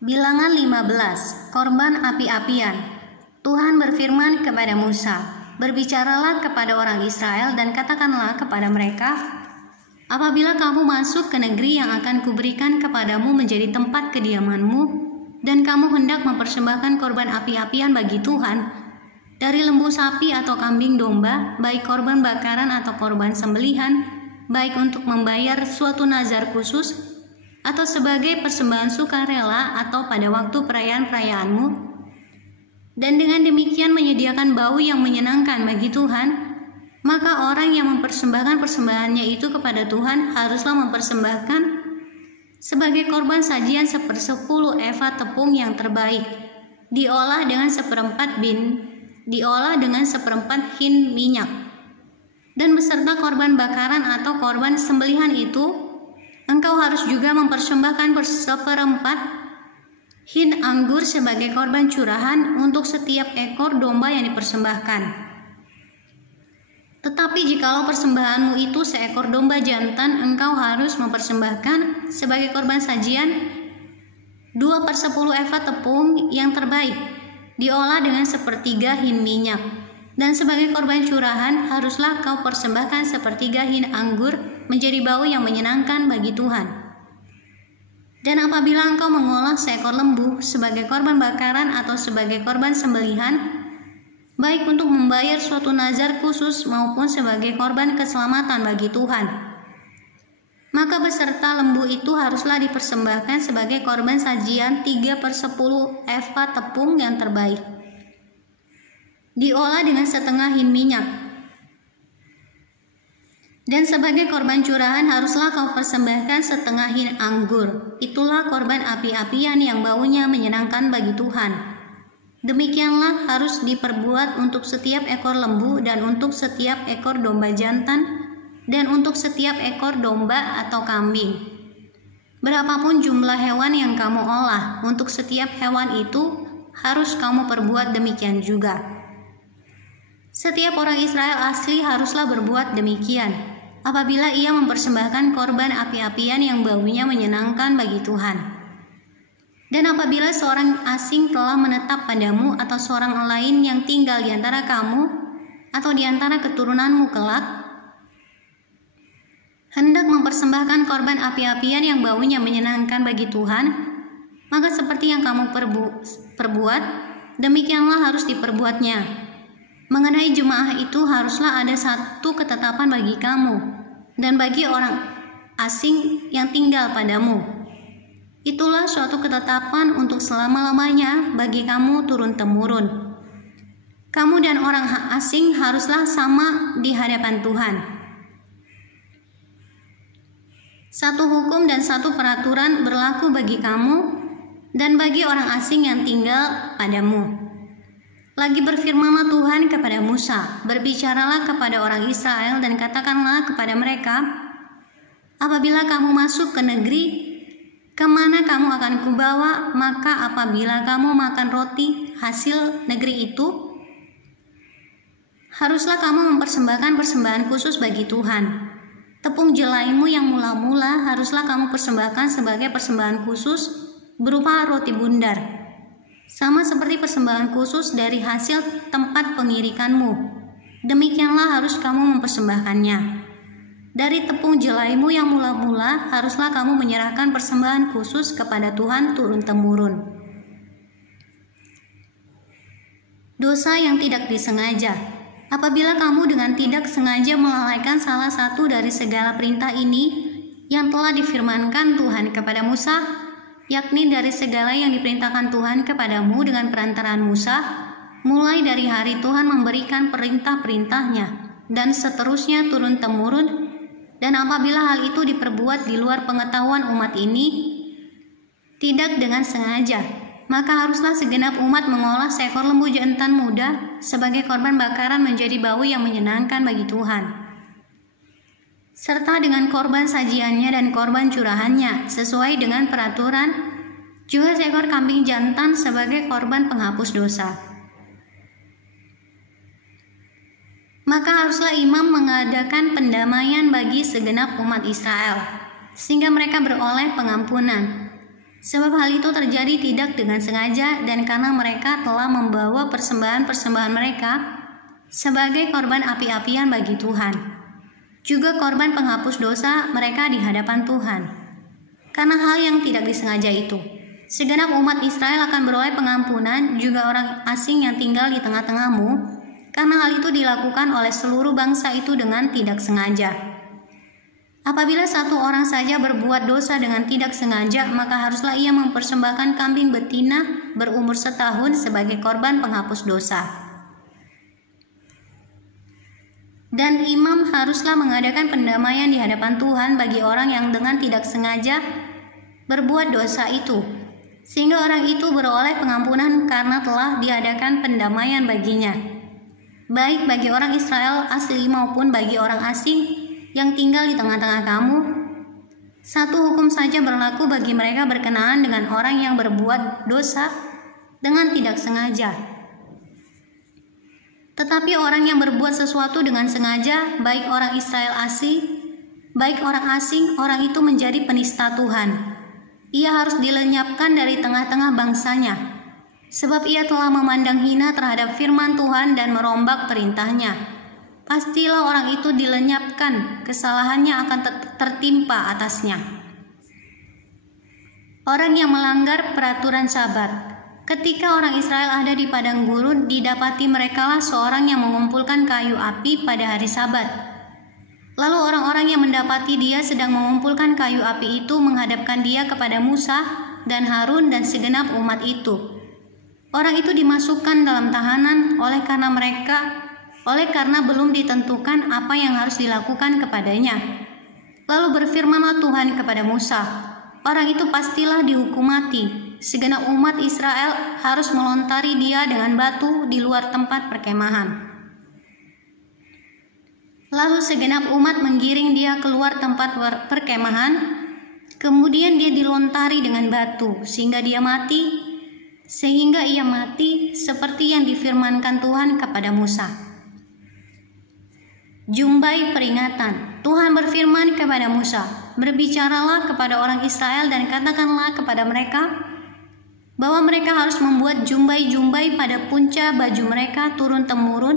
Bilangan 15, korban api-apian. Tuhan berfirman kepada Musa, "Berbicaralah kepada orang Israel dan katakanlah kepada mereka, apabila kamu masuk ke negeri yang akan kuberikan kepadamu menjadi tempat kediamanmu, dan kamu hendak mempersembahkan korban api-apian bagi Tuhan, dari lembu sapi atau kambing domba, baik korban bakaran atau korban sembelihan, baik untuk membayar suatu nazar khusus, atau sebagai persembahan sukarela atau pada waktu perayaan-perayaanmu, dan dengan demikian menyediakan bau yang menyenangkan bagi Tuhan, maka orang yang mempersembahkan persembahannya itu kepada Tuhan haruslah mempersembahkan sebagai korban sajian 1/10 eva tepung yang terbaik, diolah dengan 1/4 hin minyak, dan beserta korban bakaran atau korban sembelihan itu, engkau harus juga mempersembahkan 1/4 hin anggur sebagai korban curahan untuk setiap ekor domba yang dipersembahkan. Tetapi jikalau persembahanmu itu seekor domba jantan, engkau harus mempersembahkan sebagai korban sajian 2/10 eva tepung yang terbaik, diolah dengan 1/3 hin minyak, dan sebagai korban curahan haruslah kau persembahkan 1/3 hin anggur menjadi bau yang menyenangkan bagi Tuhan. Dan apabila engkau mengolah seekor lembu sebagai korban bakaran atau sebagai korban sembelihan, baik untuk membayar suatu nazar khusus maupun sebagai korban keselamatan bagi Tuhan, maka beserta lembu itu haruslah dipersembahkan sebagai korban sajian 3/10 eva tepung yang terbaik, diolah dengan 1/2 hin minyak. Dan sebagai korban curahan haruslah kau persembahkan 1/2 hin anggur. Itulah korban api-apian yang baunya menyenangkan bagi Tuhan. Demikianlah harus diperbuat untuk setiap ekor lembu dan untuk setiap ekor domba jantan dan untuk setiap ekor domba atau kambing. Berapapun jumlah hewan yang kamu olah, untuk setiap hewan itu harus kamu perbuat demikian juga. Setiap orang Israel asli haruslah berbuat demikian apabila ia mempersembahkan korban api-apian yang baunya menyenangkan bagi Tuhan. Dan apabila seorang asing telah menetap padamu atau seorang lain yang tinggal di antara kamu atau di antara keturunanmu kelak hendak mempersembahkan korban api-apian yang baunya menyenangkan bagi Tuhan, maka seperti yang kamu perbuat, demikianlah harus diperbuatnya. Mengenai jemaah itu haruslah ada satu ketetapan bagi kamu dan bagi orang asing yang tinggal padamu. Itulah suatu ketetapan untuk selama-lamanya bagi kamu turun-temurun. Kamu dan orang asing haruslah sama di hadapan Tuhan. Satu hukum dan satu peraturan berlaku bagi kamu dan bagi orang asing yang tinggal padamu. Lagi berfirmanlah Tuhan kepada Musa, "Berbicaralah kepada orang Israel dan katakanlah kepada mereka, apabila kamu masuk ke negeri kemana kamu akan kubawa, maka apabila kamu makan roti hasil negeri itu, haruslah kamu mempersembahkan persembahan khusus bagi Tuhan. Tepung jelaimu yang mula-mula haruslah kamu persembahkan sebagai persembahan khusus berupa roti bundar, sama seperti persembahan khusus dari hasil tempat pengirikanmu. Demikianlah harus kamu mempersembahkannya. Dari tepung jelaimu yang mula-mula haruslah kamu menyerahkan persembahan khusus kepada Tuhan turun-temurun." Dosa yang tidak disengaja. Apabila kamu dengan tidak sengaja melalaikan salah satu dari segala perintah ini yang telah difirmankan Tuhan kepada Musa, yakni dari segala yang diperintahkan Tuhan kepadamu dengan perantaraan Musa, mulai dari hari Tuhan memberikan perintah-perintahnya, dan seterusnya turun-temurun, dan apabila hal itu diperbuat di luar pengetahuan umat ini, tidak dengan sengaja, maka haruslah segenap umat mengolah seekor lembu jantan muda sebagai korban bakaran menjadi bau yang menyenangkan bagi Tuhan, serta dengan korban sajiannya dan korban curahannya sesuai dengan peraturan, juga seekor kambing jantan sebagai korban penghapus dosa. Maka haruslah imam mengadakan pendamaian bagi segenap umat Israel, sehingga mereka beroleh pengampunan. Sebab hal itu terjadi tidak dengan sengaja dan karena mereka telah membawa persembahan-persembahan mereka sebagai korban api-apian bagi Tuhan. Juga korban penghapus dosa mereka di hadapan Tuhan. Karena hal yang tidak disengaja itu, segenap umat Israel akan beroleh pengampunan, juga orang asing yang tinggal di tengah-tengahmu, karena hal itu dilakukan oleh seluruh bangsa itu dengan tidak sengaja. Apabila satu orang saja berbuat dosa dengan tidak sengaja, maka haruslah ia mempersembahkan kambing betina berumur setahun sebagai korban penghapus dosa. Dan imam haruslah mengadakan pendamaian di hadapan Tuhan bagi orang yang dengan tidak sengaja berbuat dosa itu, sehingga orang itu beroleh pengampunan karena telah diadakan pendamaian baginya, baik bagi orang Israel asli maupun bagi orang asing yang tinggal di tengah-tengah kamu. Satu hukum saja berlaku bagi mereka berkenaan dengan orang yang berbuat dosa dengan tidak sengaja. Tetapi orang yang berbuat sesuatu dengan sengaja, baik orang Israel asli, baik orang asing, orang itu menjadi penista Tuhan. Ia harus dilenyapkan dari tengah-tengah bangsanya, sebab ia telah memandang hina terhadap firman Tuhan dan merombak perintahnya. Pastilah orang itu dilenyapkan, kesalahannya akan tertimpa atasnya. Orang yang melanggar peraturan Sabat. Ketika orang Israel ada di padang gurun, didapati merekalah seorang yang mengumpulkan kayu api pada hari Sabat. Lalu orang-orang yang mendapati dia sedang mengumpulkan kayu api itu menghadapkan dia kepada Musa dan Harun dan segenap umat itu. Orang itu dimasukkan dalam tahanan oleh karena belum ditentukan apa yang harus dilakukan kepadanya. Lalu berfirmanlah Tuhan kepada Musa, orang itu pastilah dihukum mati. Segenap umat Israel harus melontari dia dengan batu di luar tempat perkemahan. Lalu segenap umat menggiring dia keluar tempat perkemahan, kemudian dia dilontari dengan batu sehingga ia mati seperti yang difirmankan Tuhan kepada Musa. Jumbai peringatan. Tuhan berfirman kepada Musa, berbicaralah kepada orang Israel dan katakanlah kepada mereka bahwa mereka harus membuat jumbai-jumbai pada punca baju mereka turun-temurun,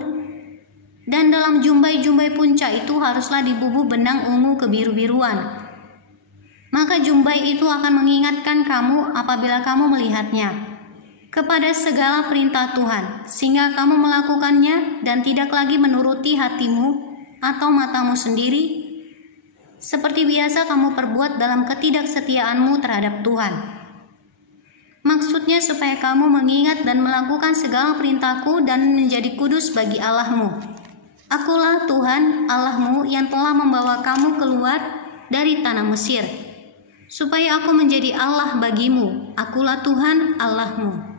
dan dalam jumbai-jumbai punca itu haruslah dibubuh benang ungu kebiru-biruan. Maka jumbai itu akan mengingatkan kamu apabila kamu melihatnya kepada segala perintah Tuhan, sehingga kamu melakukannya dan tidak lagi menuruti hatimu atau matamu sendiri, seperti biasa kamu perbuat dalam ketidaksetiaanmu terhadap Tuhan. Maksudnya supaya kamu mengingat dan melakukan segala perintahku dan menjadi kudus bagi Allahmu. Akulah Tuhan Allahmu yang telah membawa kamu keluar dari tanah Mesir, supaya aku menjadi Allah bagimu. Akulah Tuhan Allahmu.